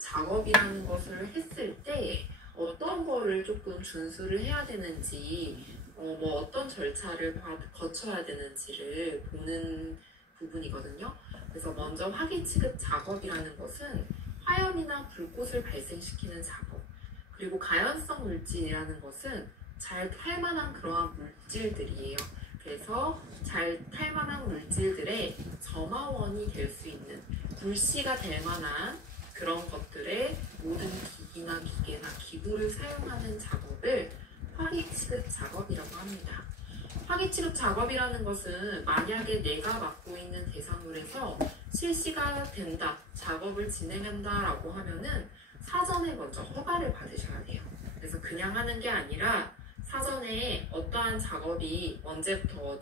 작업이라는 것을 했을 때 어떤 거를 조금 준수를 해야 되는지, 뭐 어떤 절차를 거쳐야 되는지를 보는 부분이거든요. 그래서 먼저 화기 취급 작업이라는 것은 화염이나 불꽃을 발생시키는 작업, 그리고 가연성 물질이라는 것은 잘 탈 만한 그러한 물질들이에요. 그래서 잘 탈 만한 물질들의 점화원이 될 수 있는, 불씨가 될 만한 그런 것들의 모든 기기나 기계나 기구를 사용하는 작업을 화기 취급 작업이라고 합니다. 화기 취급 작업이라는 것은 만약에 내가 맡고 있는 대상물에서 실시가 된다, 작업을 진행한다 라고 하면은 사전에 먼저 허가를 받으셔야 돼요. 그래서 그냥 하는 게 아니라 사전에 어떠한 작업이 언제부터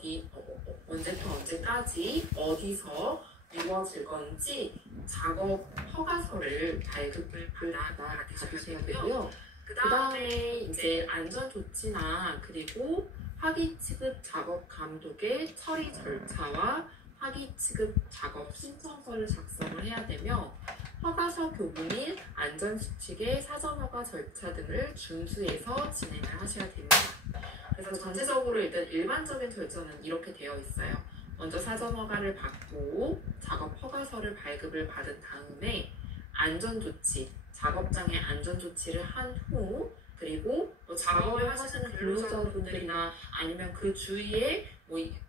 언제까지 어디서 이루어질 건지 작업 허가서를 발급을 받으셔야 되고요. 그 다음에 이제 안전조치나 그리고 화기 취급 작업 감독의 처리 절차와 화기 취급 작업 신청서를 작성을 해야 되며, 허가서 교부 및 안전수칙의 사전허가 절차 등을 준수해서 진행을 하셔야 됩니다. 그래서 전체적으로 일단 일반적인 절차는 이렇게 되어 있어요. 먼저 사전허가를 받고 작업 허가서를 발급을 받은 다음에 안전조치, 작업장의 안전조치를 한 후, 그리고 작업을 하시는 근로자분들이나 아니면 그 주위에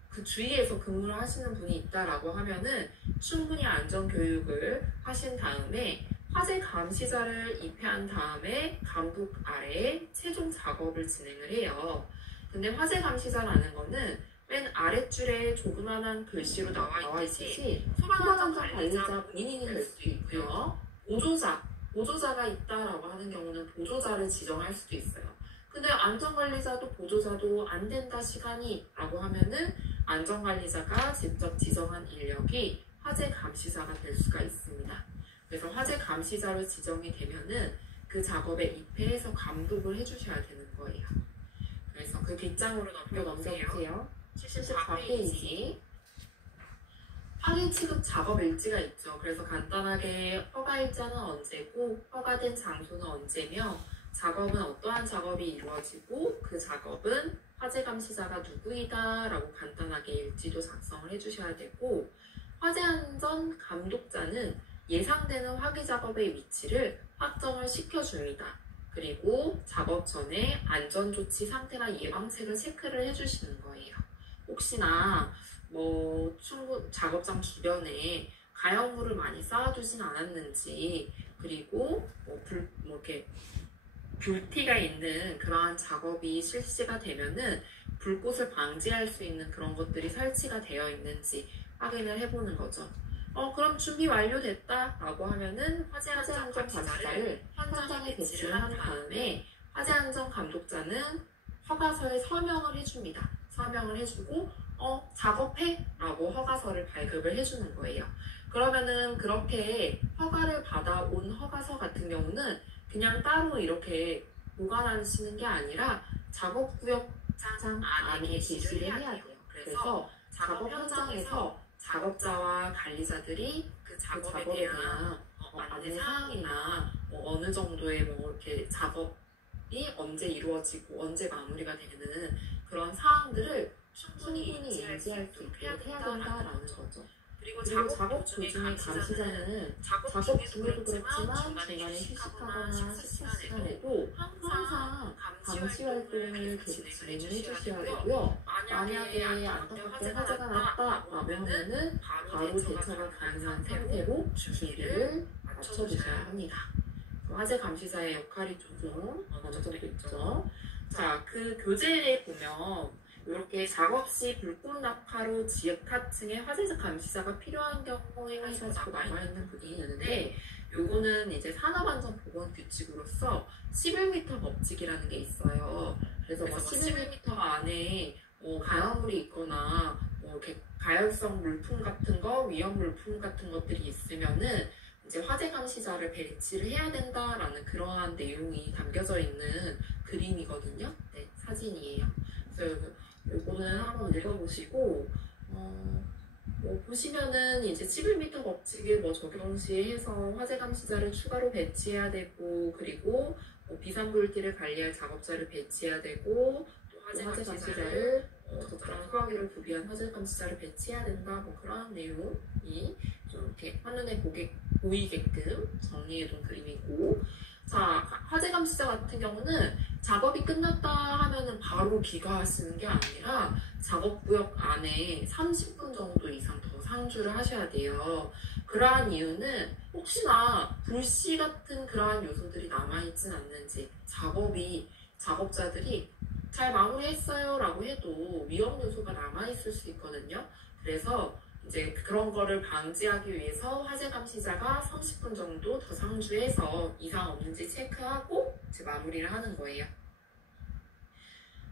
그 주위에서 근무를 하시는 분이 있다라고 하면은 충분히 안전교육을 하신 다음에 화재 감시자를 입회한 다음에 감독 아래에 최종 작업을 진행을 해요. 근데 화재 감시자라는 거는 맨 아랫줄에 조그만한 글씨로 나와 있듯이 소방안전 관리자 본인이 될 수도 있고요. 보조자가 있다라고 하는 경우는 보조자를 지정할 수도 있어요. 근데 안전관리자도 보조자도 안 된다 시간이 라고 하면은 안전관리자가 직접 지정한 인력이 화재 감시자가 될 수가 있습니다. 그래서 화재 감시자로 지정이 되면은 그 작업에 입회해서 감독을 해주셔야 되는 거예요. 그래서 그 뒷장으로 넘겨보세요. 74페이지. 화기 취급 작업 일지가 있죠. 그래서 간단하게 허가 일자는 언제고 허가된 장소는 언제며 작업은 어떠한 작업이 이루어지고 그 작업은 화재 감시자가 누구이다 라고 간단하게 일지도 작성을 해주셔야 되고, 화재 안전 감독자는 예상되는 화기 작업의 위치를 확정을 시켜줍니다. 그리고 작업 전에 안전조치 상태나 예방책을 체크를 해주시는 거예요. 혹시나 작업장 주변에 가연물을 많이 쌓아두진 않았는지, 그리고 이렇게 불티가 있는 그러한 작업이 실시가 되면은 불꽃을 방지할 수 있는 그런 것들이 설치가 되어 있는지 확인을 해보는 거죠. 그럼 준비 완료됐다 라고 하면은 화재안전 감시자를 현장에 배치를 한 다음에 화재안전 감독자는 허가서에 서명을 해줍니다. 서명을 해주고 작업해 라고 허가서를 발급을 해주는 거예요. 그러면은 그렇게 허가를 받아온 허가서 같은 경우는 그냥 따로 이렇게 보관하시는 게 아니라 작업구역장 안에 게시를 해야 돼요. 그래서 작업 현장에서 작업자와 관리자들이 그 작업에 대한 안내 사항이나 어느 정도의 이렇게 작업이 언제 이루어지고 언제 마무리가 되는 그런 사항들을 충분히 인지할 수 있도록 해야 된다라는 거죠. 그리고 작업 도중에 감시자는 작업 중에도 그렇지만 중간에 휴식하거나 식사 시간에도 항상 감시 활동을 계속 진행을 해주셔야 되고요. 만약에 안타깝게 화재가 났다라고 하면은 바로 대처가 가능한 상태로 준비를 맞춰주셔야 합니다. 화재 감시자의 역할이 조금 어느 정도 있죠. 자, 그 교재에 보면 이렇게 작업 시 불꽃 낙하로 지역 하층에 화재 감시자가 필요한 경우에 자꾸 나와 있는 부분이 있는데, 요거는 이제 산업안전보건규칙으로서 11m 법칙이라는 게 있어요. 그래서 11m 안에 가연물이 있거나 이렇게 가연성 물품 같은 거, 위험 물품 같은 것들이 있으면은 이제 화재 감시자를 배치를 해야 된다라는 그러한 내용이 담겨져 있는 그림이거든요. 네, 사진이에요. 그래서 이거는 한번 읽어보시고 보시면은 이제 11m 법칙을 적용 시해서 화재 감시자를 추가로 배치해야 되고, 그리고 비산불길을 관리할 작업자를 배치해야 되고, 또 화재 감시자를 적절한 소화기를 구비한 화재 감시자를 배치해야 된다. 그런 내용이 좀 이렇게 한눈에 보이게끔 정리해둔 그림이고, 자, 화재 감시자 같은 경우는 작업이 끝났다 하면은 바로 귀가하시는 게 아니라 작업구역 안에 30분 정도 이상 더 상주를 하셔야 돼요. 그러한 이유는 혹시나 불씨 같은 그러한 요소들이 남아있진 않는지, 작업자들이 잘 마무리했어요 라고 해도 위험 요소가 남아있을 수 있거든요. 그래서 이제 그런 거를 방지하기 위해서 화재 감시자가 30분 정도 더 상주해서 이상 없는지 체크하고 이제 마무리를 하는 거예요.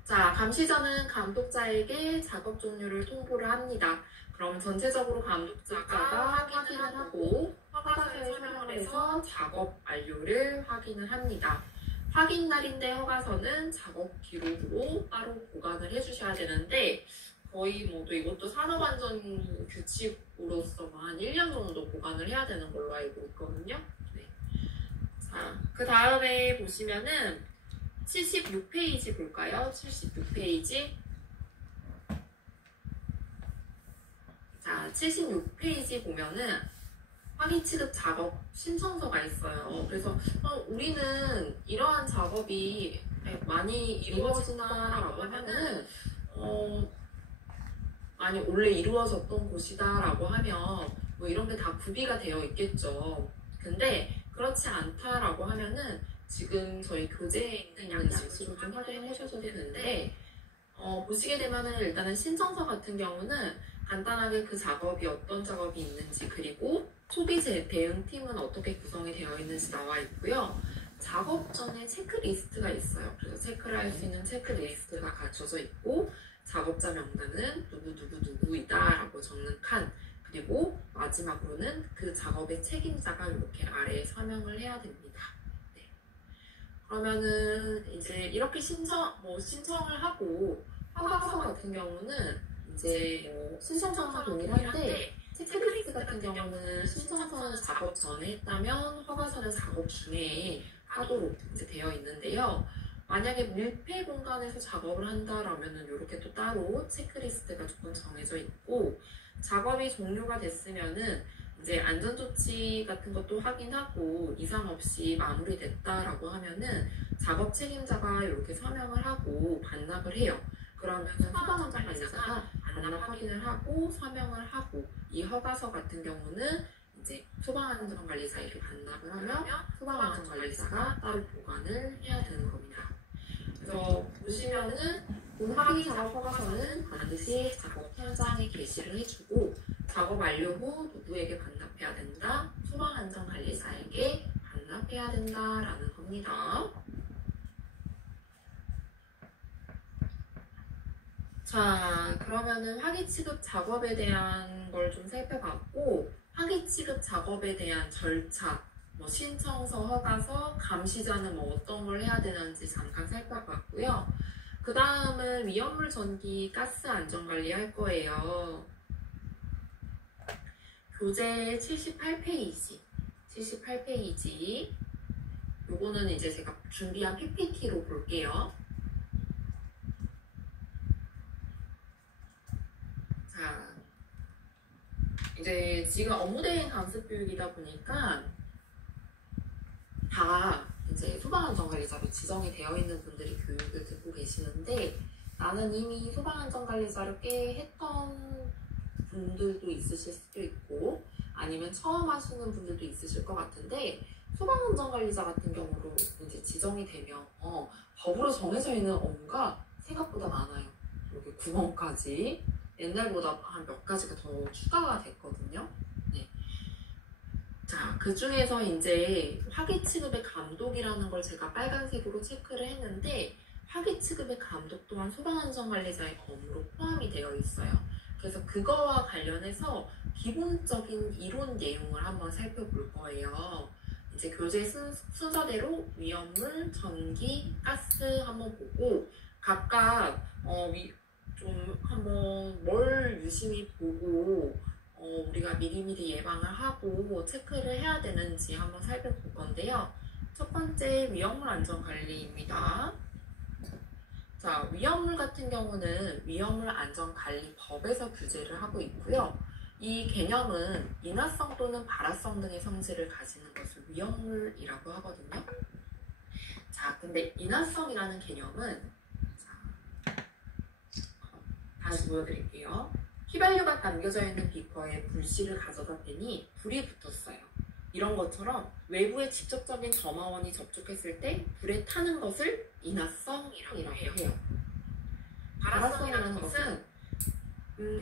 자, 감시자는 감독자에게 작업 종료를 통보를 합니다. 그럼 전체적으로 감독자가 확인을 하고 허가서에 서명을 해서 작업 완료를 확인을 합니다. 확인 날인데 허가서는 작업 기록으로 따로 보관을 해주셔야 되는데, 거의 또 이것도 산업안전 규칙으로서 한 1년 정도 보관을 해야 되는 걸로 알고 있거든요. 네. 자, 그 다음에 보시면은 76페이지 볼까요? 76페이지. 자, 76페이지 보면은 확인 취급 작업 신청서가 있어요. 그래서 우리는 이러한 작업이 많이 이루어진다라고 하면은 아니 원래 이루어졌던 곳이다라고 하면 이런 게 다 구비가 되어 있겠죠. 근데 그렇지 않다라고 하면은 지금 저희 교재에 있는 양식으로 좀 확인을 하셔도 되는데, 보시게 되면은 일단은 신청서 같은 경우는 간단하게 그 작업이 어떤 작업이 있는지, 그리고 초기 대응팀은 어떻게 구성이 되어 있는지 나와 있고요. 작업 전에 체크리스트가 있어요. 그래서 체크를 할 수 있는 체크리스트가 갖춰져 있고, 작업자 명단은 누구이다 라고 적는 칸, 그리고 마지막으로는 그 작업의 책임자가 이렇게 아래에 서명을 해야 됩니다. 네. 그러면은 이제 이렇게 신청을 하고, 허가서 같은 경우는 이제 신청서와 동일한데, 체크리스트 같은 경우는 신청서는 작업 전에 했다면 허가서는 작업 중에 하도록 이제 되어 있는데요. 만약에 밀폐 공간에서 작업을 한다라면 이렇게 또 따로 체크리스트가 조금 정해져 있고, 작업이 종료가 됐으면은 이제 안전조치 같은 것도 확인하고 이상 없이 마무리됐다라고 하면은 작업 책임자가 이렇게 서명을 하고 반납을 해요. 그러면 소방안전관리사가 반납 확인을 하고 서명을 하고, 이 허가서 같은 경우는 이제 소방안전관리사에게 반납을 하며 소방안전관리사가 따로 보관을 해야 되는 겁니다. 그래서 보시면은 본 확인 작업 허가서는 반드시 작업 현장에 게시를 해주고, 작업 완료 후 누구에게 반납해야 된다? 소방안전관리사에게 반납해야 된다라는 겁니다. 자, 그러면은 화기 취급 작업에 대한 걸 좀 살펴봤고, 화기 취급 작업에 대한 절차, 신청서, 허가서, 감시자는 어떤 걸 해야 되는지 잠깐 살펴봤고요. 그 다음은 위험물 전기 가스 안전관리 할 거예요. 교재 78페이지. 요거는 이제 제가 준비한 PPT로 볼게요. 자, 이제 지금 업무대행 강습교육이다 보니까 다 이제 소방안전관리자로 지정이 되어 있는 분들이 교육을 듣고 계시는데, 나는 이미 소방안전관리자를 꽤 했던 분들도 있으실 수도 있고, 아니면 처음 하시는 분들도 있으실 것 같은데, 소방안전관리자 같은 경우로 이제 지정이 되면 법으로 정해져 있는 업무가 생각보다 많아요. 여기 9번까지 옛날보다 한 몇 가지가 더 추가가 됐거든요. 네. 자, 그 중에서 이제 화기 취급의 감독이라는 걸 제가 빨간색으로 체크를 했는데, 화기 취급의 감독 또한 소방안전관리자의 업무로 포함이 되어 있어요. 그래서 그거와 관련해서 기본적인 이론 내용을 한번 살펴볼 거예요. 이제 교재 순서대로 위험물, 전기, 가스 한번 보고, 각각 좀 한번 뭘 유심히 보고 우리가 미리미리 예방을 하고 체크를 해야 되는지 한번 살펴볼 건데요. 첫 번째, 위험물 안전관리입니다. 자, 위험물 같은 경우는 위험물 안전관리법에서 규제를 하고 있고요. 이 개념은 인화성 또는 발화성 등의 성질을 가지는 것을 위험물이라고 하거든요. 자, 근데 인화성이라는 개념은, 자, 다시 보여드릴게요. 휘발유가 담겨져 있는 비커에 불씨를 가져다 대니 불이 붙었어요. 이런 것처럼 외부의 직접적인 점화원이 접촉했을 때 불에 타는 것을 인화성이라고 해요. 발화성이라는 것은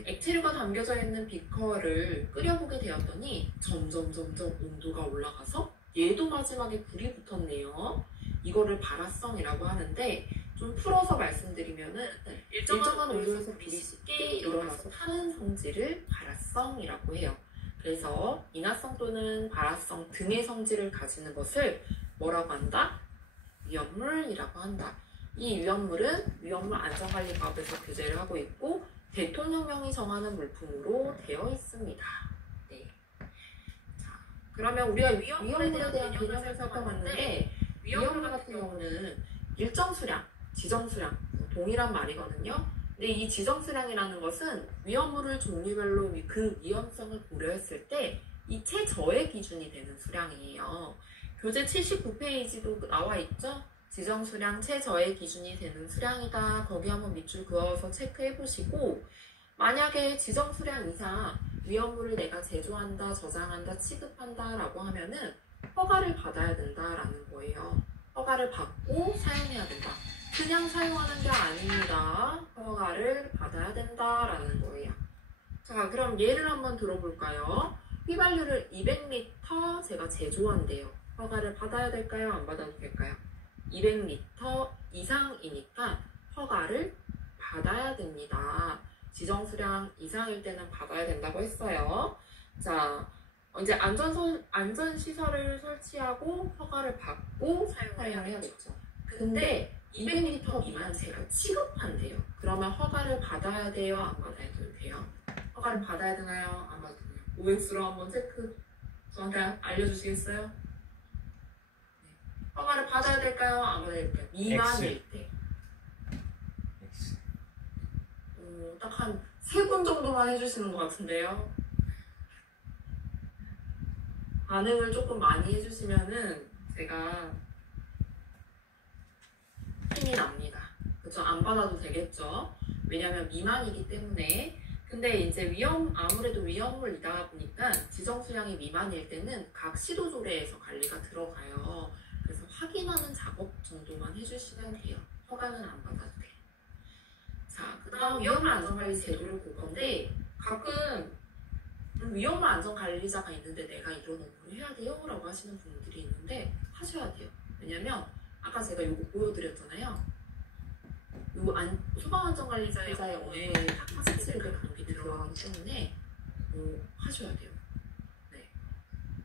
액체류가 담겨져 있는 비커를 끓여보게 되었더니 점점 온도가 올라가서 얘도 마지막에 불이 붙었네요. 이거를 발화성이라고 하는데, 좀 풀어서 말씀드리면은 일정한 온도에서 불이 쉽게 일어나서 타는 성질을 발화성이라고 해요. 그래서 인화성 또는 발화성 등의 성질을 가지는 것을 뭐라고 한다? 위험물이라고 한다. 이 위험물은 위험물 안전관리법에서 규제를 하고 있고 대통령령이 정하는 물품으로 되어 있습니다. 네. 자, 그러면 우리가 위험물에 대한 개념을 살펴봤는데, 위험물 같은 경우는 일정 수량, 지정 수량, 동일한 말이거든요. 근데 이 지정 수량이라는 것은 위험물을 종류별로 그 위험성을 고려했을 때 이 최저의 기준이 되는 수량이에요. 교재 79페이지도 나와 있죠? 지정 수량 최저의 기준이 되는 수량이다. 거기 한번 밑줄 그어서 체크해 보시고, 만약에 지정 수량 이상 위험물을 내가 제조한다, 저장한다, 취급한다 라고 하면은 허가를 받아야 된다라는 거예요. 허가를 받고 사용해야 된다. 그냥 사용하는 게 아닙니다. 허가를 받아야 된다라는 거예요. 자, 그럼 예를 한번 들어볼까요? 휘발유를 200리터 제가 제조한대요. 허가를 받아야 될까요? 안 받아도 될까요? 200리터 이상이니까 허가를 받아야 됩니다. 지정 수량 이상일 때는 받아야 된다고 했어요. 자, 이제 안전시설을 설치하고 허가를 받고 사용을 해야겠죠. 근데 200리터 미만 제가 취급한대요. 그러면 허가를 받아야 돼요? 안 받아야 돼요? 허가를 받아야 되나요? 안 받아야 되나요? OX로 한번 체크 저한테 알려주시겠어요? 네. 허가를 받아야 될까요? 안 받아야 될까요? 미만일 때. 딱 한 3분 정도만 해주시는 것 같은데요. 반응을 조금 많이 해주시면은 제가 힘이 납니다. 그쵸? 안 받아도 되겠죠? 왜냐면 미만이기 때문에. 근데 이제 아무래도 위험물이다 보니까 지정 수량이 미만일 때는 각 시도조례에서 관리가 들어가요. 그래서 확인하는 작업 정도만 해주시면 돼요. 허가는 안 받아도 돼요. 자, 그 다음 위험물 안전관리 제도를 볼 건데, 가끔 위험물 안전관리자가 있는데 내가 이런 업무를 해야 돼요? 라고 하시는 분들이 있는데 하셔야 돼요. 왜냐면 아까 제가 이거 보여드렸잖아요. 소방안전관리자의 업무에 탁파스치르드 강비 들어가기 때문에 하셔야 돼요. 네.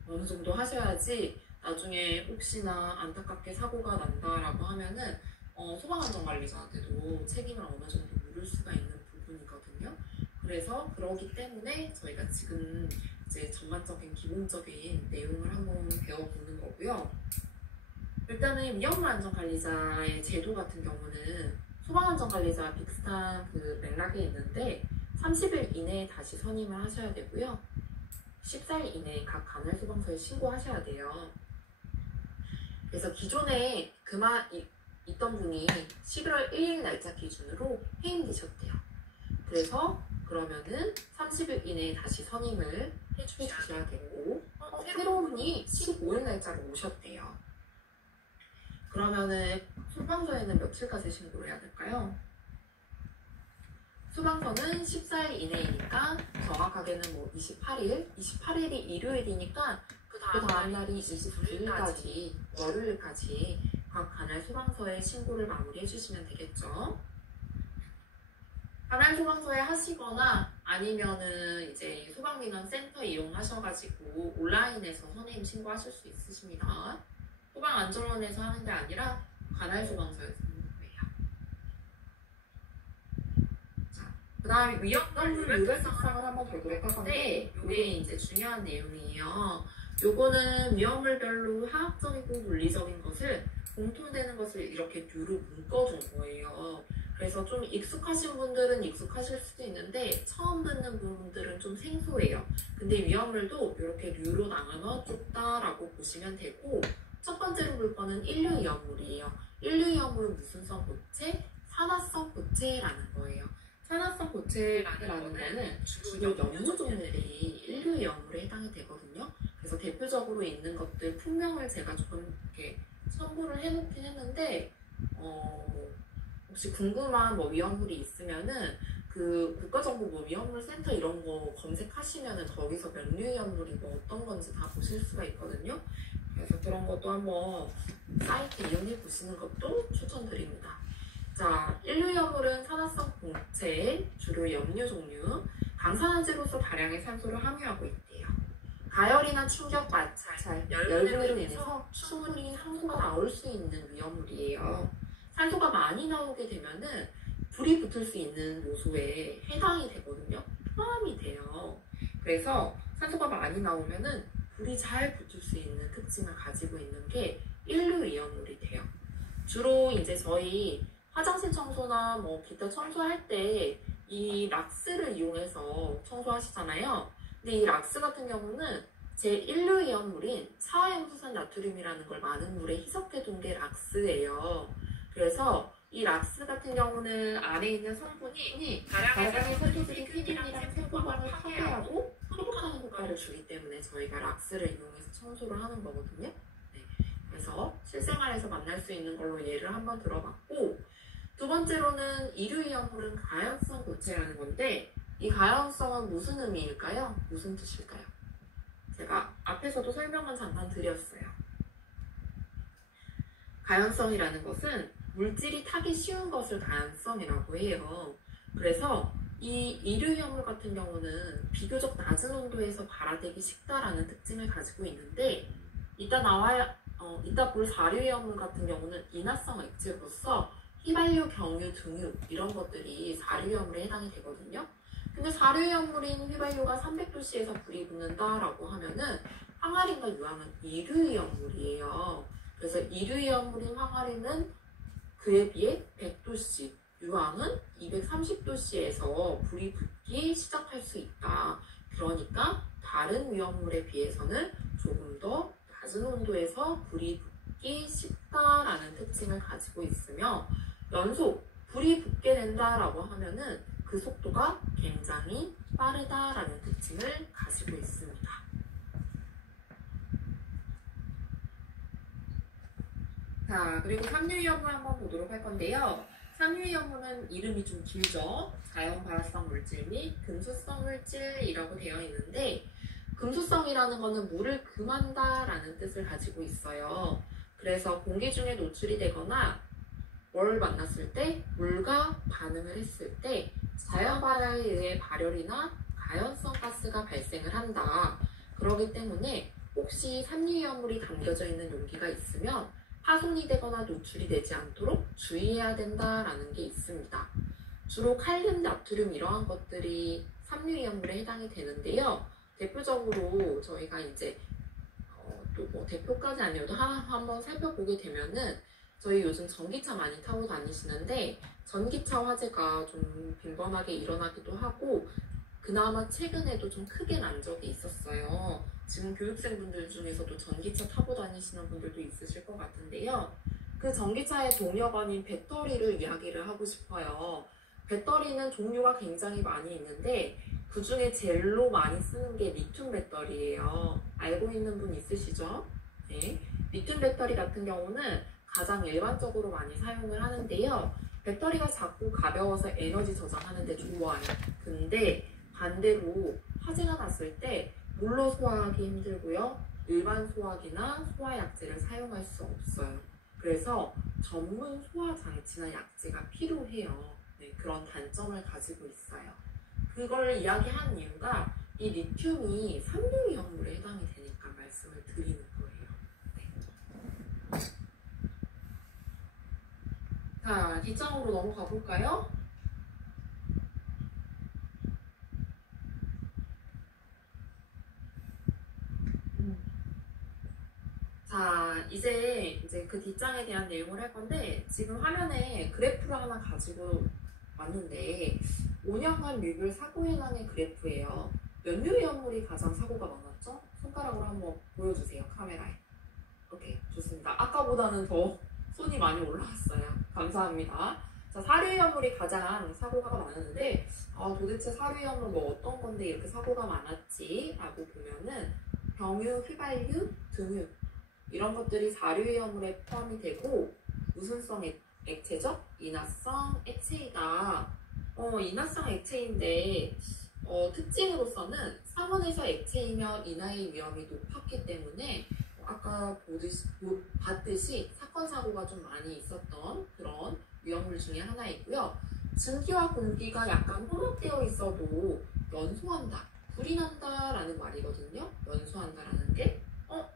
어느 정도 하셔야지 나중에 혹시나 안타깝게 사고가 난다라고 하면은 소방안전관리자한테도 책임을 어느 정도 물을 수가 있는 부분이거든요. 그래서 그러기 때문에 저희가 지금 이제 전반적인 기본적인 내용을 한번 배워보는 거고요. 일단은 위험물 안전관리자의 제도 같은 경우는 소방안전관리자와 비슷한 그 맥락이 있는데 30일 이내에 다시 선임을 하셔야 되고요. 14일 이내에 각 관할 소방서에 신고하셔야 돼요. 그래서 기존에 있던 분이 11월 1일 날짜 기준으로 해임되셨대요. 그래서 그러면은 30일 이내에 다시 선임을 해주셔야 되고, 새로운 분이 15일 날짜로 오셨대요. 그러면은 소방서에는 며칠까지 신고를 해야 될까요? 소방서는 14일 이내이니까 정확하게는 뭐 28일이 일요일이니까 그 다음 날이 29일까지, 월요일까지 각 관할 소방서에 신고를 마무리해 주시면 되겠죠. 관할 소방서에 하시거나 아니면은 이제 소방민원 센터 이용하셔가지고 온라인에서 선임 신고하실 수 있으십니다. 소방안전원에서 하는 게 아니라 관할 소방서에서 하는 거예요. 자, 그 다음에 위험물 유별 색상을 한번 보도록 할 건데, 이게 이제 중요한 내용이에요. 요거는 위험물별로 화학적이고 물리적인 것을 공통되는 것을 이렇게 류로 묶어준 거예요. 그래서 좀 익숙하신 분들은 익숙하실 수도 있는데 처음 듣는 분들은 좀 생소해요. 근데 위험물도 이렇게 류로 나눠 줬다라고 보시면 되고, 첫 번째로 볼 거는 인류 위험물이에요. 인류 위험물은 무슨 성 고체? 산화성 고체라는 거예요. 산화성 고체라는 거는 주로 염료 종류들이 인류 위험물에 해당이 되거든요. 그래서 대표적으로 있는 것들 품명을 제가 조금 이렇게 첨부를 해놓긴 했는데, 혹시 궁금한 뭐 위험물이 있으면은 그 국가정보 뭐 위험물 센터 이런 거 검색하시면은 거기서 몇 류 위험물이 뭐 어떤 건지 다 보실 수가 있거든요. 그래서 그런 것도 한번 사이트 이용해 보시는 것도 추천드립니다. 자, 인류 위험물은 산화성 공체, 주로 염료 종류, 방사능제로서 다량의 산소를 함유하고 있대요. 가열이나 충격, 마찰, 열분으로 인해서 충분히 산소가 나올 수 있는 위험물이에요. 산소가 많이 나오게 되면은 불이 붙을 수 있는 요소에 해당이 되거든요. 포함이 돼요. 그래서 산소가 많이 나오면은 불이 잘 붙을 수 있는 특징을 가지고 있는 게 인류 위험물이 돼요. 주로 이제 저희 화장실 청소나 뭐 기타 청소할 때 이 락스를 이용해서 청소하시잖아요. 근데 이 락스 같은 경우는 제1류 위험물인 차화염수산 나트륨이라는 걸 많은 물에 희석해 둔 게 락스예요. 그래서 이 락스 같은 경우는 안에 있는 성분이 다량의 세포들이 키드니랑 세포관을 파괴하고 소독하는 효과를 주기 때문에 저희가 락스를 이용해서 청소를 하는 거거든요. 네. 그래서 실생활에서 만날 수 있는 걸로 예를 한번 들어봤고, 두 번째로는 이류 위험물은 가연성 고체라는 건데, 이 가연성은 무슨 의미일까요? 무슨 뜻일까요? 제가 앞에서도 설명은 잠깐 드렸어요. 가연성이라는 것은 물질이 타기 쉬운 것을 가연성이라고 해요. 그래서 이 이류 위험물 같은 경우는 비교적 낮은 온도에서 발화되기 쉽다라는 특징을 가지고 있는데, 이따 볼 사류 위험물 같은 경우는 인화성 액체로서 휘발유, 경유, 등유 이런 것들이 사류 위험물에 해당이 되거든요. 근데 사류 위험물인 휘발유가 300도씨에서 불이 붙는다라고 하면은 항아리인가 유황은 이류 위험물이에요. 그래서 이류 위험물인 항아리는 그에 비해 100도씨, 유황은 230도씨에서 불이 붙기 시작할 수 있다. 그러니까 다른 위험물에 비해서는 조금 더 낮은 온도에서 불이 붙기 쉽다라는 특징을 가지고 있으며, 연속 불이 붙게 된다라고 하면은 그 속도가 굉장히 빠르다라는 특징을 가지고 있습니다. 자, 그리고 삼류위험물 한번 보도록 할 건데요. 삼류위험물은 이름이 좀 길죠. 자연발화성 물질 및 금수성 물질이라고 되어 있는데, 금수성이라는 것은 물을 금한다라는 뜻을 가지고 있어요. 그래서 공기 중에 노출이 되거나 뭘 만났을 때, 물과 반응을 했을 때 자연발화에 의해 발열이나 가연성 가스가 발생을 한다. 그렇기 때문에 혹시 삼류위험물이 담겨져 있는 용기가 있으면 파손이 되거나 노출이 되지 않도록 주의해야 된다라는 게 있습니다. 주로 칼륨, 나트륨 이러한 것들이 삼류위험물에 해당이 되는데요. 대표적으로 저희가 이제 또 뭐 대표까지 아니어도 하나 한번 살펴보게 되면은, 저희 요즘 전기차 많이 타고 다니시는데 전기차 화재가 좀 빈번하게 일어나기도 하고, 그나마 최근에도 좀 크게 난 적이 있었어요. 지금 교육생분들 중에서도 전기차 타고 다니시는 분들도 있으실 것 같은데요. 그 전기차의 동력원인 배터리를 이야기를 하고 싶어요. 배터리는 종류가 굉장히 많이 있는데 그 중에 제일로 많이 쓰는 게 리튬 배터리예요. 알고 있는 분 있으시죠? 네. 리튬 배터리 같은 경우는 가장 일반적으로 많이 사용을 하는데요. 배터리가 작고 가벼워서 에너지 저장하는 데 좋아요. 근데 반대로 화재가 났을 때 물로 소화하기 힘들고요. 일반 소화기나 소화약제를 사용할 수 없어요. 그래서 전문 소화장치나 약제가 필요해요. 네, 그런 단점을 가지고 있어요. 그걸 이야기한 이유가 이 리튬이 삼류위험물에 해당이 되니까 말씀을 드리는 거예요. 네. 자, 뒷장으로 넘어가 볼까요? 이제 그 뒷장에 대한 내용을 할 건데, 지금 화면에 그래프를 하나 가지고 왔는데 5년간 류별 사고 현황의 그래프예요. 몇 류의 가장 사고가 많았죠? 손가락으로 한번 보여주세요, 카메라에. 오케이, 좋습니다. 아까보다는 더 손이 많이 올라왔어요. 감사합니다. 자, 사류염물이 가장 사고가 많았는데, 도대체 사류염물 뭐 어떤 건데 이렇게 사고가 많았지? 라고 보면은 병유, 휘발유, 등유 이런 것들이 사류염물에 포함이 되고, 무슨 성 액체죠? 인화성 액체이다. 인화성 액체인데 특징으로서는 상온에서 액체이며 인화의 위험이 높았기 때문에 아까 봤듯이 사건 사고가 좀 많이 있었던 그런 위험물 중에 하나이고요. 증기와 공기가 약간 혼합되어 있어도 연소한다, 불이 난다라는 말이거든요. 연소한다라는 게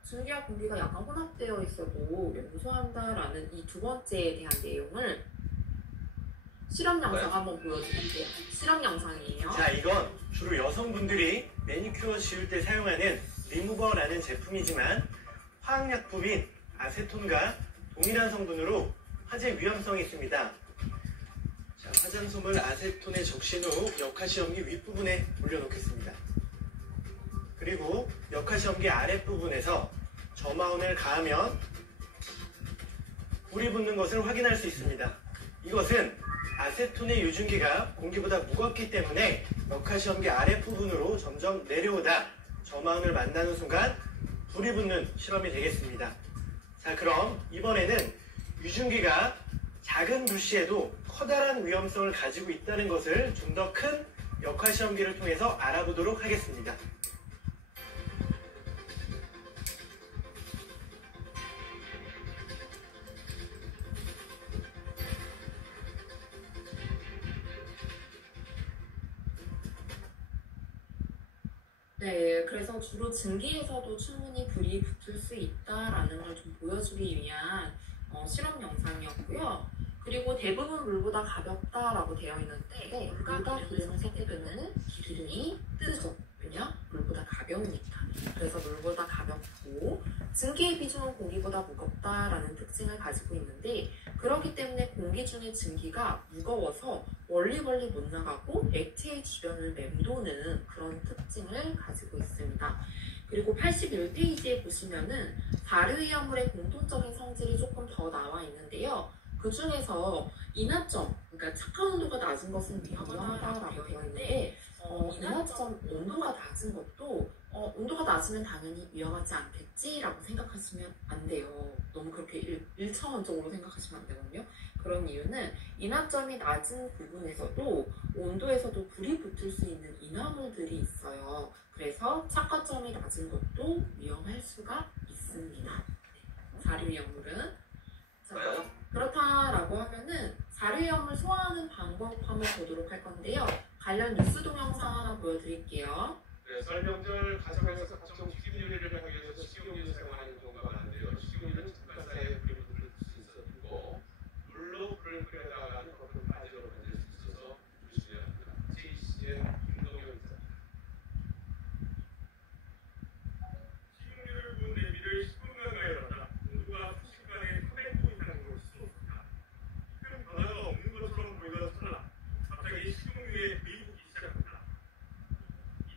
증기와 공기가 약간 혼합되어 있어도 연소한다라는 이 두 번째에 대한 내용을 실험 영상 한번 보여드릴게요. 실험 영상이에요. 자, 이건 주로 여성분들이 매니큐어 지울 때 사용하는 리무버라는 제품이지만 화학약품인 아세톤과 동일한 성분으로 화재 위험성이 있습니다. 자, 화장솜을 아세톤에 적신 후 역화시험기 윗부분에 올려놓겠습니다. 그리고 역화시험기 아랫부분에서 점화온을 가하면 불이 붙는 것을 확인할 수 있습니다. 이것은 아세톤의 유증기가 공기보다 무겁기 때문에 역화시험기 아랫부분으로 점점 내려오다 점화온을 만나는 순간 불이 붙는 실험이 되겠습니다. 자, 그럼 이번에는 유증기가 작은 불씨에도 커다란 위험성을 가지고 있다는 것을 좀 더 큰 역화시험기를 통해서 알아보도록 하겠습니다. 네, 그래서 주로 증기에서도 충분히 불이 붙을 수 있다라는 걸 좀 보여주기 위한 실험 영상이었고요. 그리고 대부분 물보다 가볍다라고 되어 있는데, 물과 기름을 섞게 되면 기름이 뜨죠. 왜냐? 물보다 가벼우니까. 그래서 물보다 가볍고 증기의 비중은 공기보다 무겁다라는 특징을 가지고 있는데, 그렇기 때문에 공기 중에 증기가 무거워서 멀리 못 나가고 액체의 주변을 맴도는 그런 특징을 가지고 있습니다. 그리고 81페이지에 보시면은 사류이염물의 공통적인 성질이 조금 더 나와 있는데요. 그 중에서 인화점, 그러니까 착한 온도가 낮은 것은 위험하다라고 되어 있는데, 인화점 온도가 낮은 것도 온도가 낮으면 당연히 위험하지 않겠지라고 생각하시면 안 돼요. 너무 그렇게 일차원적으로 생각하시면 안 되거든요. 그런 이유는 인화점이 낮은 부분에서도 온도에서도 불이 붙을 수 있는 인화물들이 있어요. 그래서 착화점이 낮은 것도 위험할 수가 있습니다. 사류염물은. 자, 그렇다라고 하면은 사류염을 소화하는 방법 한번 보도록 할 건데요. 관련 뉴스 동영상 하나 보여드릴게요. 네, 설 명절 가정에서 각종 튀김 요리를 하기 위해서 식용유를 사용하는 경우가 많은데요. 식용유는 잠깐 사이에 불이 붙을 수 있고 물로 불을 끓여다가는 거품 빠지로 만들 수 있어서 조심해야 합니다. JCN 김동현 기자. 식용유를 부은 냄비를 10분간 가열하다 온도가 순식간에 300도 이상으로 솟습니다. 큰 변화가 없는 것처럼 보이던 찰나 갑자기 식용유에 불이 붙기 시작합니다.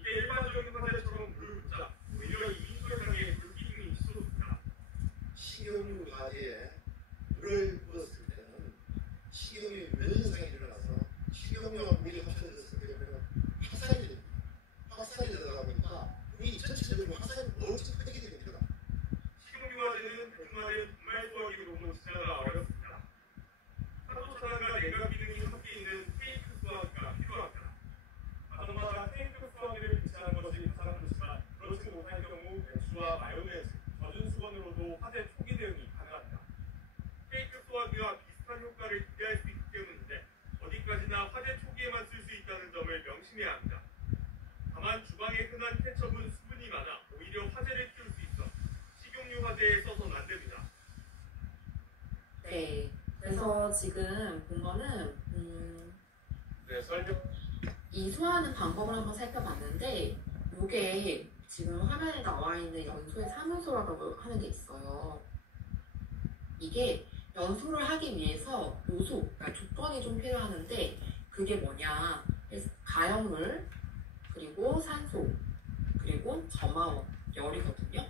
이게 일반적인 화재처럼 불을 붙자 오히려 2인 이상의 불기둥이 쏟습니다. 식용유 화재에 물을 부었을 때는 식용유 면상이 일어나서 식용유와 물이 합쳐졌을 때는 확산이 됩니다. 확산이 되다 보니까 물이 전체적으로 확산이 엄청 크게 됩니다. 식용유 화재는 대중화된 분말 소화기로는 진화가 어렵습니다. 산소 차단과 냉각 기능이 함께 있는 테이크 소화기가 필요합니다. 가정마다 테이크 소화기를 배치하는 것이 가장 좋지만 그렇지 못할 경우 맥주와 마요네즈, 젖은 수건으로도 화재 초기 대응이 가능합니다. 테이크 소화기와 비슷한 효과를 기대할 수 있기 때문인데 어디까지나 화재 초기에만 쓸 수 있다는 점을 명심해야 합니다. 다만 주방에 흔한 케첩은 수분이 많아 오히려 화재를 키울 수 있어 식용유 화재에 써서는 안 됩니다. 네, 그래서 지금 본 거는 네, 설명. 이 소화하는 방법을 한번 살펴봤는데, 이게 지금 화면에 나와 있는 연소의 사문소라고 하는 게 있어요. 이게 연소를 하기 위해서 요소, 그러니까 조건이 좀 필요하는데 그게 뭐냐? 가연물, 그리고 산소, 그리고 점화원, 열이거든요.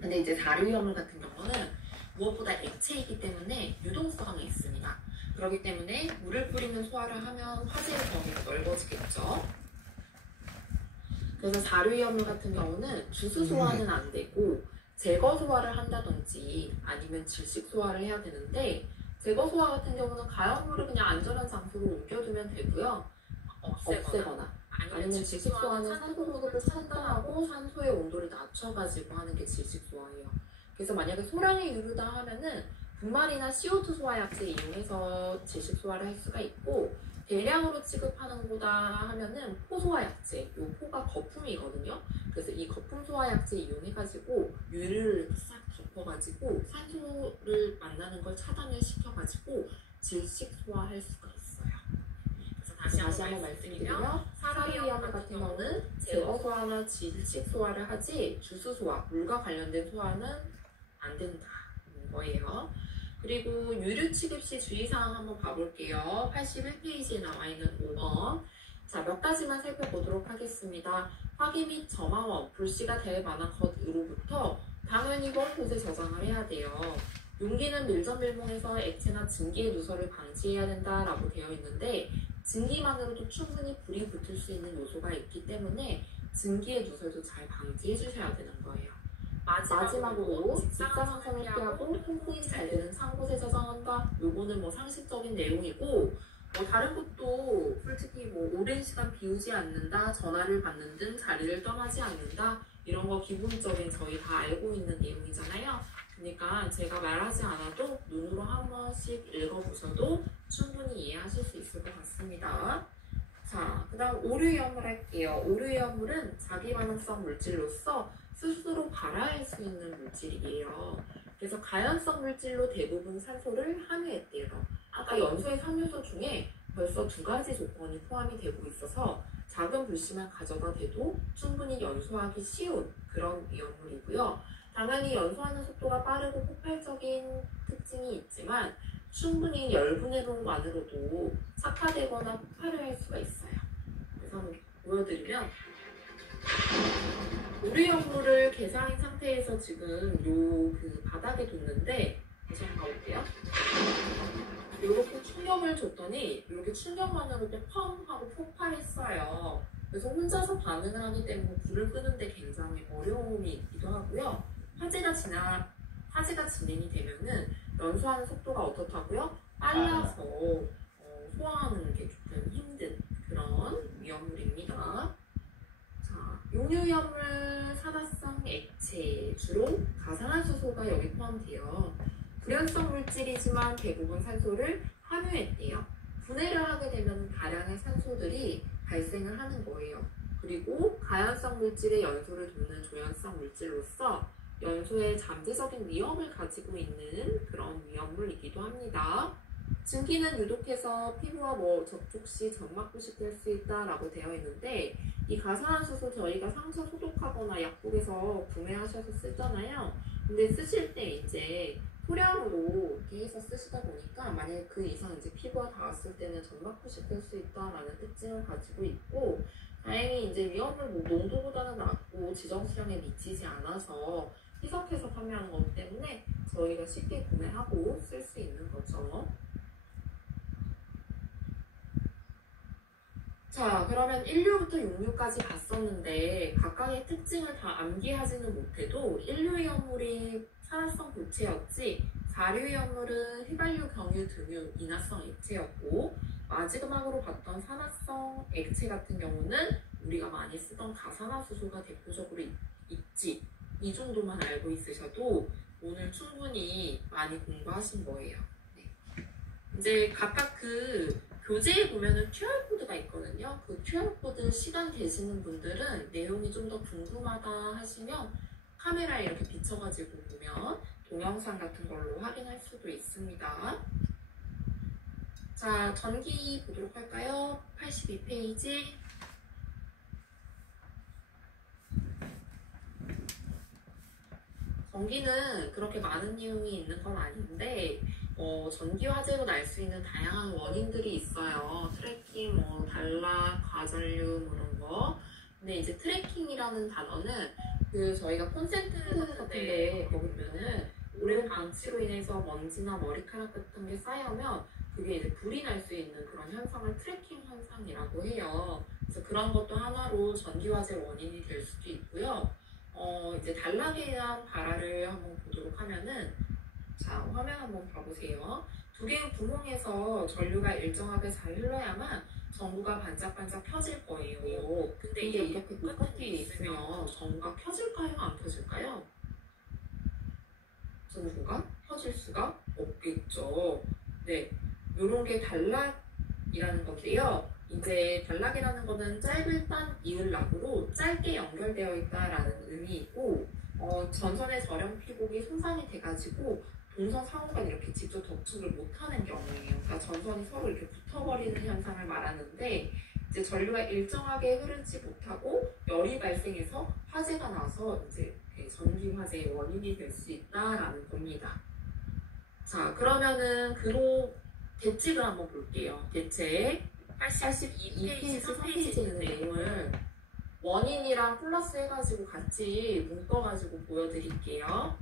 근데 이제 사료위험물 같은 경우는 무엇보다 액체이기 때문에 유동성이 있습니다. 그렇기 때문에 물을 뿌리면 소화를 하면 화재의 범위가 넓어지겠죠. 그래서 사료위험물 같은 경우는 주스 소화는 안 되고 제거 소화를 한다든지 아니면 질식 소화를 해야 되는데, 제거 소화 같은 경우는 가연물을 그냥 안전한 장소로 옮겨두면 되고요. 없애거나 아니면 질식 소화는 산소 공급을 차단하고 산소의 온도를 낮춰가지고 하는 게 질식 소화예요. 그래서 만약에 소량이 이르다 하면은 분말이나 CO2 소화약제 이용해서 질식 소화를 할 수가 있고, 대량으로 취급하는 거다 하면은 포소화약제, 이 포가 거품이거든요. 그래서 이 거품 소화약제 이용해가지고 유를 싹 덮어가지고 산소를 만나는 걸 차단을 시켜가지고 질식 소화할 수가 있어요. 그래서 다시 한번 말씀드리면 사료위험물 같은 경우는 제거 소화나 질식 소화를 하지 주스 소화, 물과 관련된 소화는 안 된다는 거예요. 그리고 유류 취급 시 주의사항 한번 봐볼게요. 81페이지에 나와 있는 5번. 자, 몇 가지만 살펴보도록 하겠습니다. 화기 및 점화원, 불씨가 될 만한 것으로부터 당연히 먼 곳에 저장을 해야 돼요. 용기는 밀전밀봉해서 액체나 증기의 누설을 방지해야 된다라고 되어 있는데, 증기만으로도 충분히 불이 붙을 수 있는 요소가 있기 때문에 증기의 누설도 잘 방지해 주셔야 되는 거예요. 마지막으로 직사 상선을 피하고 통풍이 잘 되는 산 곳에 저장한다. 요거는 뭐 상식적인 내용이고, 뭐 다른 것도 솔직히 뭐 오랜 시간 비우지 않는다, 전화를 받는 등 자리를 떠나지 않는다, 이런 거 기본적인 저희 다 알고 있는 내용이잖아요. 그러니까 제가 말하지 않아도 눈으로 한 번씩 읽어보셔도 충분히 이해하실 수 있을 것 같습니다. 자, 그 다음 오류위험물 할게요. 오류위험물은 자기 반응성 물질로서 스스로 발화할 수 있는 물질이에요. 그래서 가연성 물질로 대부분 산소를 함유했대요. 아까 연소의 3요소 중에 벌써 2가지 조건이 포함이 되고 있어서 작은 불씨만 가져다 대도 충분히 연소하기 쉬운 그런 위험물이고요. 당연히 연소하는 속도가 빠르고 폭발적인 특징이 있지만 충분히 열분해 동만으로도 착화되거나 폭발을 할 수가 있어요. 그래서 한번 보여드리면, 오류연물을 개사한 상태에서 지금 그 바닥에 뒀는데, 다시 한번 가볼게요. 이렇게 충격을 줬더니 이렇게 충격만으로도 펑 하고 폭발했어요. 그래서 혼자서 반응을 하기 때문에 불을 끄는데 굉장히 어려움이 있기도 하고요. 화재가 진행이 되면은 연소하는 속도가 어떻다고요? 빨라서 소화하는 게 조금 힘든 그런 위험물입니다. 자, 용유위험물 산화성 액체, 주로 가산화수소가 여기 포함돼요. 불연성 물질이지만 대부분 산소를 함유했대요. 분해를 하게 되면 다량의 산소들이 발생을 하는 거예요. 그리고 가연성 물질의 연소를 돕는 조연성 물질로서 연소에 잠재적인 위험을 가지고 있는 그런 위험물이기도 합니다. 증기는 유독해서 피부와 접촉 시 점막 부식될 수 있다라고 되어 있는데, 이 가산화수소 저희가 상처 소독하거나 약국에서 구매하셔서 쓰잖아요. 근데 쓰실 때 이제 소량으로 이렇게 해서 쓰시다 보니까 만약에 그 이상 이제 피부가 닿았을 때는 점막 부식될 수 있다라는 특징을 가지고 있고, 다행히 이제 위험물 농도보다는 낮고 지정수량에 미치지 않아서 희석해서 판매하는 거기 때문에 저희가 쉽게 구매하고 쓸 수 있는 거죠. 자, 그러면 1류부터 6류까지 봤었는데 각각의 특징을 다 암기하지는 못해도 1류위험물이 산화성 고체였지, 4류위험물은 휘발유, 경유, 등유, 인화성 액체였고, 마지막으로 봤던 산화성 액체 같은 경우는 우리가 많이 쓰던 가산화수소가 대표적으로 있지, 이 정도만 알고 있으셔도 오늘 충분히 많이 공부하신 거예요. 네. 이제 각각 그 교재에 보면은 QR코드가 있거든요. 그 QR코드 시간 되시는 분들은 내용이 좀 더 궁금하다 하시면 카메라에 이렇게 비춰가지고 보면 동영상 같은 걸로 확인할 수도 있습니다. 자, 전기 보도록 할까요? 82페이지. 전기는 그렇게 많은 이용이 있는 건 아닌데 전기 화재로 날 수 있는 다양한 원인들이 있어요. 트래킹, 단락, 과전류 이런 거. 근데 이제 트래킹이라는 단어는 저희가 콘센트 같은데 보면은 오랜 방치로 인해서 먼지나 머리카락 같은 게 쌓여면 그게 이제 불이 날 수 있는 그런 현상을 트래킹 현상이라고 해요. 그래서 그런 것도 하나로 전기 화재 원인이 될 수도 있고요. 이제 단락에 대한 발화를 한번 보도록 하면은, 자, 화면 한번 봐보세요. 두 개의 구멍에서 전류가 일정하게 잘 흘러야만 전구가 반짝반짝 켜질 거예요. 근데 이게 이렇게 끝에 있으면 전구가 켜질까요? 안 켜질까요? 전구가 켜질 수가 없겠죠. 네, 요런 게 단락이라는 건데요. 이제 단락이라는 거는 짧을 단 이을락으로 짧게 연결되어 있다라는 의미이고, 전선의 저렴 피복이 손상이 돼가지고 동선 상호가 이렇게 직접 접촉을 못하는 경우예요. 그러니까 전선이 서로 이렇게 붙어버리는 현상을 말하는데, 이제 전류가 일정하게 흐르지 못하고 열이 발생해서 화재가 나서 이제 전기 화재의 원인이 될 수 있다라는 겁니다. 자, 그러면은 대책을 한번 볼게요. 대책 82페이지, 3페이지에 있는 내용을 원인이랑 플러스 해가지고 같이 묶어가지고 보여드릴게요.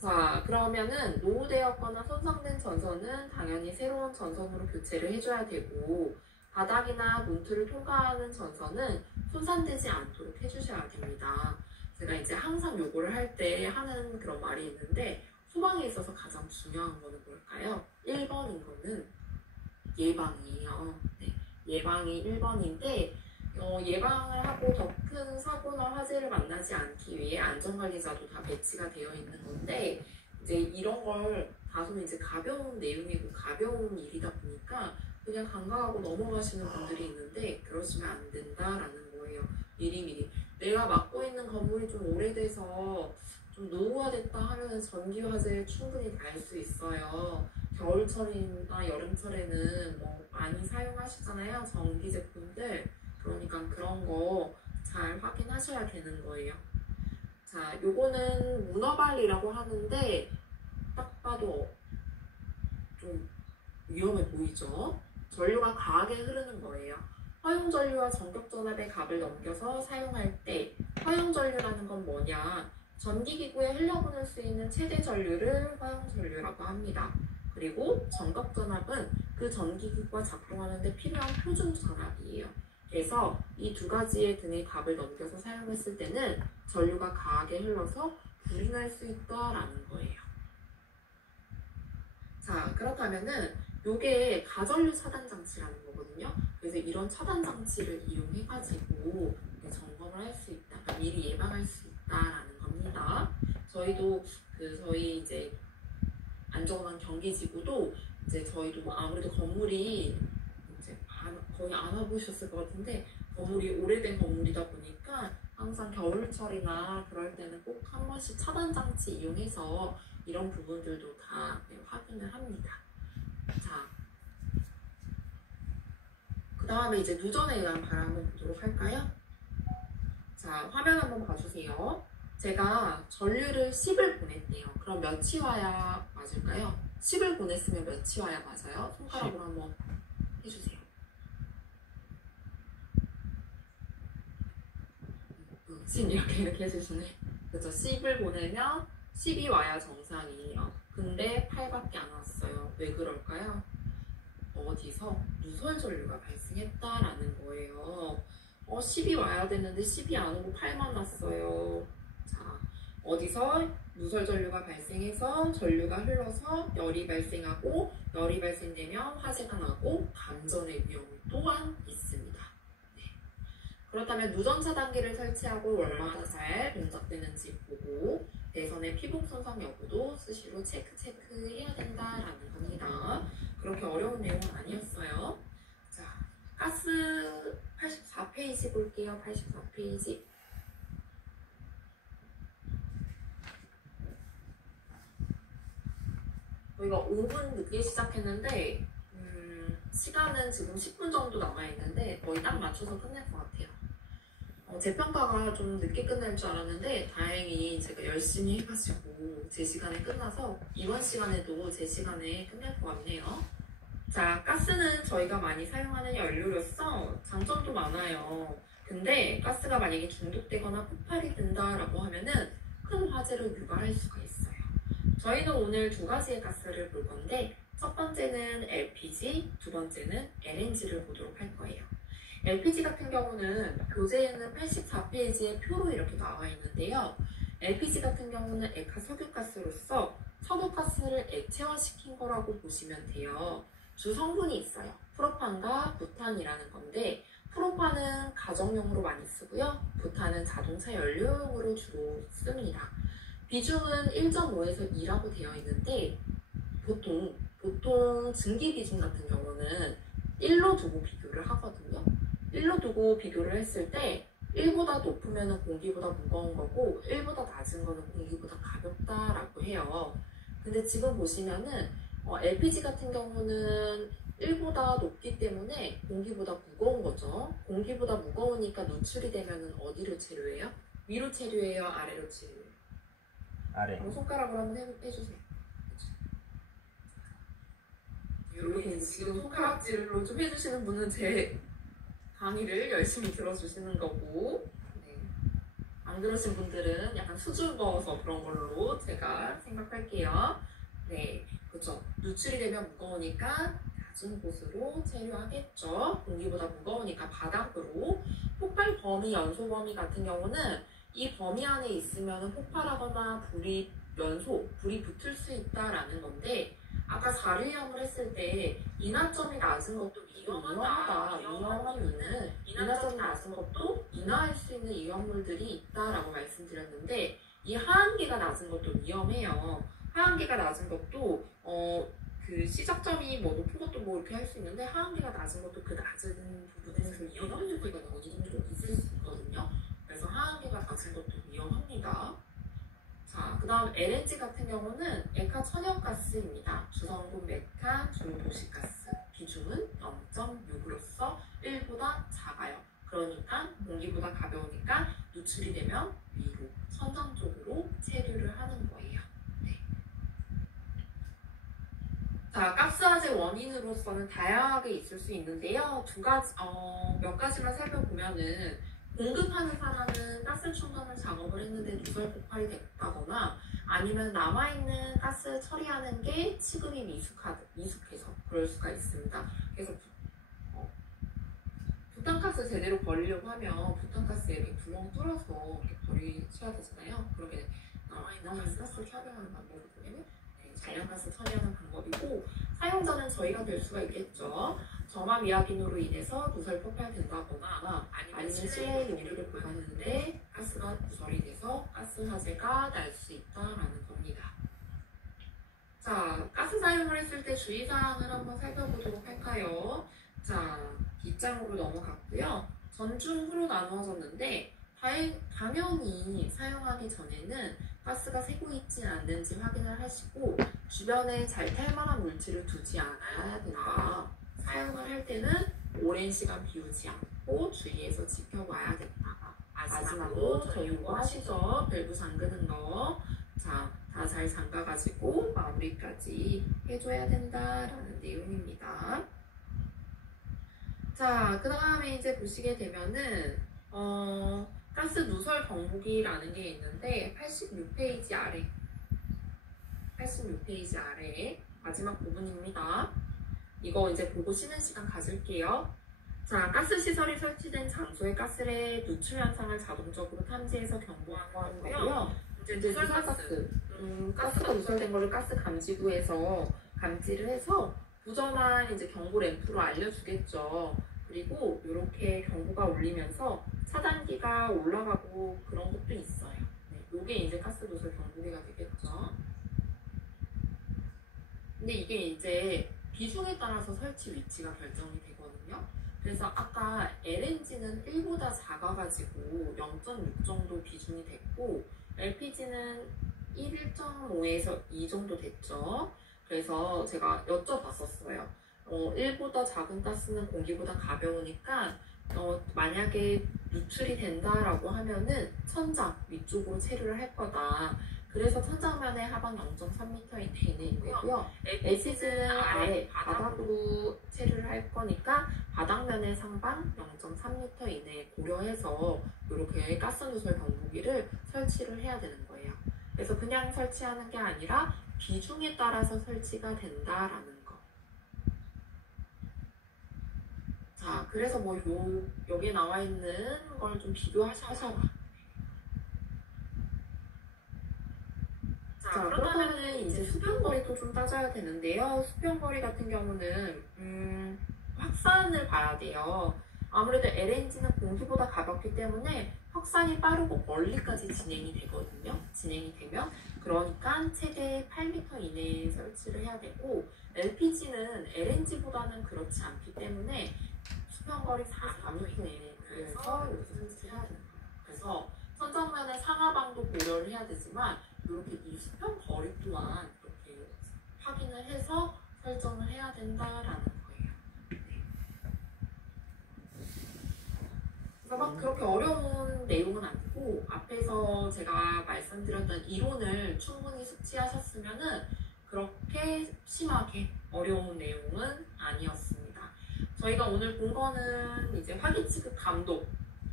자, 그러면은 노후되었거나 손상된 전선은 당연히 새로운 전선으로 교체를 해줘야 되고, 바닥이나 문틀을 통과하는 전선은 손상되지 않도록 해주셔야 됩니다. 제가 이제 항상 요거를 할 때 하는 그런 말이 있는데, 소방에 있어서 가장 중요한 거는 뭘까요? 1번인 거는 예방이에요. 네, 예방이 1번인데, 예방을 하고 더 큰 사고나 화재를 만나지 않기 위해 안전관리자도 다 배치가 되어 있는 건데, 이제 이런 걸 다소 이제 가벼운 내용이고 가벼운 일이다 보니까 그냥 간과하고 넘어가시는 분들이 있는데, 그러시면 안 된다라는 거예요. 미리미리. 내가 맡고 있는 건물이 좀 오래돼서 좀 노후화됐다 하면 전기 화재 충분히 날 수 있어요. 겨울철이나 여름철에는 많이 사용하시잖아요, 전기 제품들. 그러니까 그런 거 잘 확인하셔야 되는 거예요. 자, 요거는 문어발이라고 하는데 딱 봐도 좀 위험해 보이죠? 전류가 강하게 흐르는 거예요. 허용전류와 전격전압의 값을 넘겨서 사용할 때, 허용전류라는 건 뭐냐? 전기기구에 흘려보낼 수 있는 최대 전류를 허용전류라고 합니다. 그리고 전격전압은 그 전기기구가 작동하는 데 필요한 표준전압이에요. 그래서 이 두 가지의 등의 값을 넘겨서 사용했을 때는 전류가 강하게 흘러서 불이 날 수 있다라는 거예요. 자, 그렇다면은 요게 가전류 차단 장치라는 거거든요. 그래서 이런 차단 장치를 이용해가지고 점검을 할 수 있다, 미리 예방할 수 있다라는 겁니다. 저희도 저희 이제 안전한 경기지구도 이제 저희도 아무래도 건물이 이제 거의 안 와보셨을 것 같은데, 건물이 오래된 건물이다 보니까 항상 겨울철이나 그럴 때는 꼭 한 번씩 차단 장치 이용해서 이런 부분들도 다 확인을 합니다. 자, 그 다음에 이제 누전에 의한 발화 한번 보도록 할까요? 자, 화면 한번 봐주세요. 제가 전류를 10을 보냈대요. 그럼 몇이 와야 맞을까요? 10을 보냈으면 몇이 와야 맞아요? 손가락으로 한번 해주세요. 이렇게 해주시네. 그렇죠. 10을 보내면 10이 와야 정상이에요. 근데 8밖에 안 왔어요. 왜 그럴까요? 어디서 누설 전류가 발생했다라는 거예요. 10이 와야 되는데 10이 안 오고 8만 왔어요. 자, 어디서 누설 전류가 발생해서 전류가 흘러서 열이 발생하고, 열이 발생되면 화재가 나고 감전의 위험 또한 있습니다. 네. 그렇다면 누전 차단기를 설치하고 얼마나 잘 동작되는지 보고, 배선의 피복 손상 여부도 수시로 체크해야 된다라는 겁니다. 그렇게 어려운 내용은 아니었어요. 자, 가스 84페이지 볼게요. 84페이지. 저희가 5분 늦게 시작했는데 시간은 지금 10분 정도 남아있는데 거의 딱 맞춰서 끝낼 것 같아요. 재평가가 좀 늦게 끝날 줄 알았는데 다행히 제가 열심히 해가지고 제 시간에 끝나서 이번 시간에도 제 시간에 끝낼 것 같네요. 자, 가스는 저희가 많이 사용하는 연료로서 장점도 많아요. 근데 가스가 만약에 중독되거나 폭발이 된다라고 하면은 큰 화재로 유발할 수가 있어요. 저희는 오늘 두 가지의 가스를 볼 건데 첫 번째는 LPG, 두 번째는 LNG를 보도록 할 거예요. LPG 같은 경우는 교재에는 84페이지의 표로 이렇게 나와 있는데요. LPG 같은 경우는 액화 석유가스로서 석유가스를 액체화시킨 거라고 보시면 돼요. 주 성분이 있어요. 프로판과 부탄이라는 건데 프로판은 가정용으로 많이 쓰고요. 부탄은 자동차 연료용으로 주로 씁니다. 비중은 1.5에서 2라고 되어 있는데 보통 증기 비중 같은 경우는 1로 두고 비교를 하거든요. 1로 두고 비교를 했을 때 1보다 높으면 공기보다 무거운 거고 1보다 낮은 거는 공기보다 가볍다라고 해요. 근데 지금 보시면은 LPG 같은 경우는 1보다 높기 때문에 공기보다 무거운 거죠. 공기보다 무거우니까 누출이 되면 어디로 체류해요? 위로 체류해요? 아래로 체류해요? 아래. 손가락으로 한번 해주세요. 이렇게 지금 손가락질로 좀 해주시는 분은 제 강의를 열심히 들어주시는 거고, 네. 안 그러신 분들은 약간 수줍어서 그런 걸로 제가 생각할게요. 네, 그렇죠. 누출이 되면 무거우니까 낮은 곳으로 체류하겠죠. 공기보다 무거우니까 바닥으로. 폭발 범위, 연소 범위 같은 경우는 이 범위 안에 있으면 폭발하거나 불이 붙을 수 있다라는 건데 아까 자료위험을 했을 때 인하점이 낮은 것도 위험하다. 위험한 이유는 인하점이 낮은 것도 인하할 수 있는 위험물들이 있다라고 말씀드렸는데 이 하한계가 낮은 것도 위험해요. 하한계가 낮은 것도 그 시작점이 뭐 높은 것도 뭐 이렇게 할 수 있는데 하한계가 낮은 것도 그 낮은 부분에서 위험물들이 어느 정도 있을 수 있거든요. 그래서 하한계가 낮은 것도 위험합니다. 자, 그 다음 LNG 같은 경우는 액화 천연가스입니다. 주성분 메탄, 주도시가스. 비중은 0.6으로서 1보다 작아요. 그러니까 공기보다 가벼우니까 누출이 되면 위로, 천장 쪽으로 체류를 하는 거예요. 네. 자, 가스화재 원인으로서는 다양하게 있을 수 있는데요. 몇 가지만 살펴보면은 공급하는 사람은 가스 충전을 작업을 했는데 누설 폭발이 됐다거나 아니면 남아있는 가스 처리하는 게 취급이 미숙해서 그럴 수가 있습니다. 그래서 부탄가스 제대로 버리려고 하면 부탄가스에 이렇게 구멍 뚫어서 이렇게 버리셔야 되잖아요. 그러게 남아있는 가스를 처리하는 방법을 보면 잔량가스 처리하는 방법이고 사용자는 저희가 될 수가 있겠죠. 점화 미확인으로 인해서 누설 폭발된다거나 아니면 실내 용기를 보관하는데 가스가 누설이 돼서 가스 화재가 날 수 있다라는 겁니다. 자, 가스 사용을 했을 때 주의사항을 한번 살펴보도록 할까요? 자, 뒷장으로 넘어갔고요. 전중 후로 나누어졌는데 당연히 사용하기 전에는 가스가 새고 있지 않는지 확인을 하시고 주변에 잘 탈 만한 물질을 두지 않아야 된다. 사용을 할 때는 오랜 시간 비우지 않고 주의해서 지켜봐야 된다. 마지막으로 저희 이거 하시죠. 밸브 잠그는 거. 자, 다 잘 잠가가지고 마무리까지 해줘야 된다라는 내용입니다. 자, 그 다음에 이제 보시게 되면은 가스 누설 경보기라는 게 있는데 86페이지 아래 마지막 부분입니다. 이거 이제 보고 쉬는 시간 가질게요. 자, 가스 시설이 설치된 장소의 가스의 누출 현상을 자동적으로 탐지해서 경보하는 거고요. 이제 누설가스, 가스가 누설된 거를 가스 감지구에서 감지를 해서 부정한 이제 경보 램프로 알려주겠죠. 그리고 이렇게 경보가 울리면서 차단기가 올라가고 그런 것도 있어요. 네, 이게 이제 가스 누설 경보기가 되겠죠. 근데 이게 이제 비중에 따라서 설치 위치가 결정이 되거든요. 그래서 아까 LNG는 1보다 작아가지고 0.6 정도 비중이 됐고 LPG는 1.5에서 2 정도 됐죠. 그래서 제가 여쭤봤었어요. 1보다 작은 가스는 공기보다 가벼우니까 만약에 누출이 된다라고 하면은 천장 위쪽으로 체류를 할 거다. 그래서 천장면의 하방 0.3m 이내에 있고요. LPG는 아래 바닥으로 채를 할 거니까 바닥면의 상방 0.3m 이내에 고려해서 이렇게 가스 누설 경보기를 설치를 해야 되는 거예요. 그래서 그냥 설치하는 게 아니라 비중에 따라서 설치가 된다라는 거. 자, 그래서 뭐 여기에 나와 있는 걸 좀 비교하셔라. 자, 그렇다면 이제 수평거리도 좀 따져야 되는데요. 수평거리 같은 경우는 확산을 봐야 돼요. 아무래도 LNG는 공기보다 가볍기 때문에 확산이 빠르고 멀리까지 진행이 되거든요. 진행이 되면 그러니까 최대 8m 이내에 설치를 해야 되고, LPG는 LNG보다는 그렇지 않기 때문에 수평거리 4m 이내에 그래서 여기서 설치를 해야 되는 거예요. 그래서 천장면의 상하방도 고려를 해야 되지만 이렇게 이 수평거리 또한 이렇게 확인을 해서 설정을 해야 된다라는 거예요. 그래서 막 그렇게 어려운 내용은 아니고, 앞에서 제가 말씀드렸던 이론을 충분히 숙지하셨으면은 그렇게 심하게 어려운 내용은 아니었습니다. 저희가 오늘 본 거는 이제 화기 취급 감독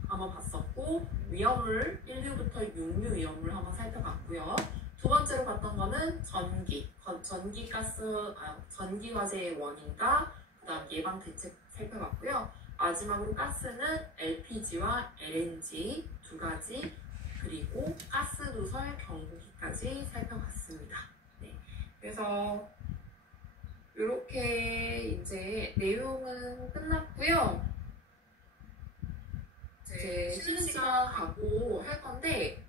한번 봤었고, 위험물 1류부터 6류 위험물 한번 살펴봤고요. 두 번째로 봤던 거는 전기 화재의 원인과 그다음 예방 대책 살펴봤고요. 마지막으로 가스는 LPG와 LNG 두 가지, 그리고 가스 누설 경보기까지 살펴봤습니다. 네, 그래서 이렇게 이제 내용은 끝났고요. 이제 쉬는 시간 가고 할 건데,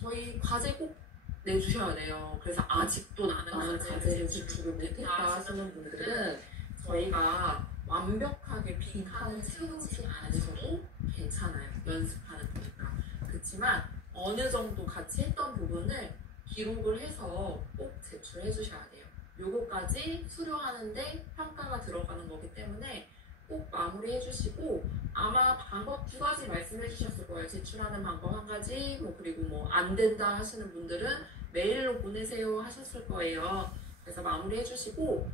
저희 과제 꼭 내주셔야 돼요. 그래서 아직도 나는 과제를 제출을 못했다 하시는 분들은 저희가 완벽하게 빈칸을 채우지 않으셔도 괜찮아요. 연습하는 거니까. 그렇지만 어느 정도 같이 했던 부분을 기록을 해서 꼭 제출해 주셔야 돼요. 요거까지 수료하는데 평가가 들어가는 거기 때문에 꼭 마무리해 주시고, 아마 방법 두 가지 말씀해 주셨을 거예요. 제출하는 방법 한 가지, 그리고 뭐 안 된다 하시는 분들은 메일로 보내세요 하셨을 거예요. 그래서 마무리해 주시고,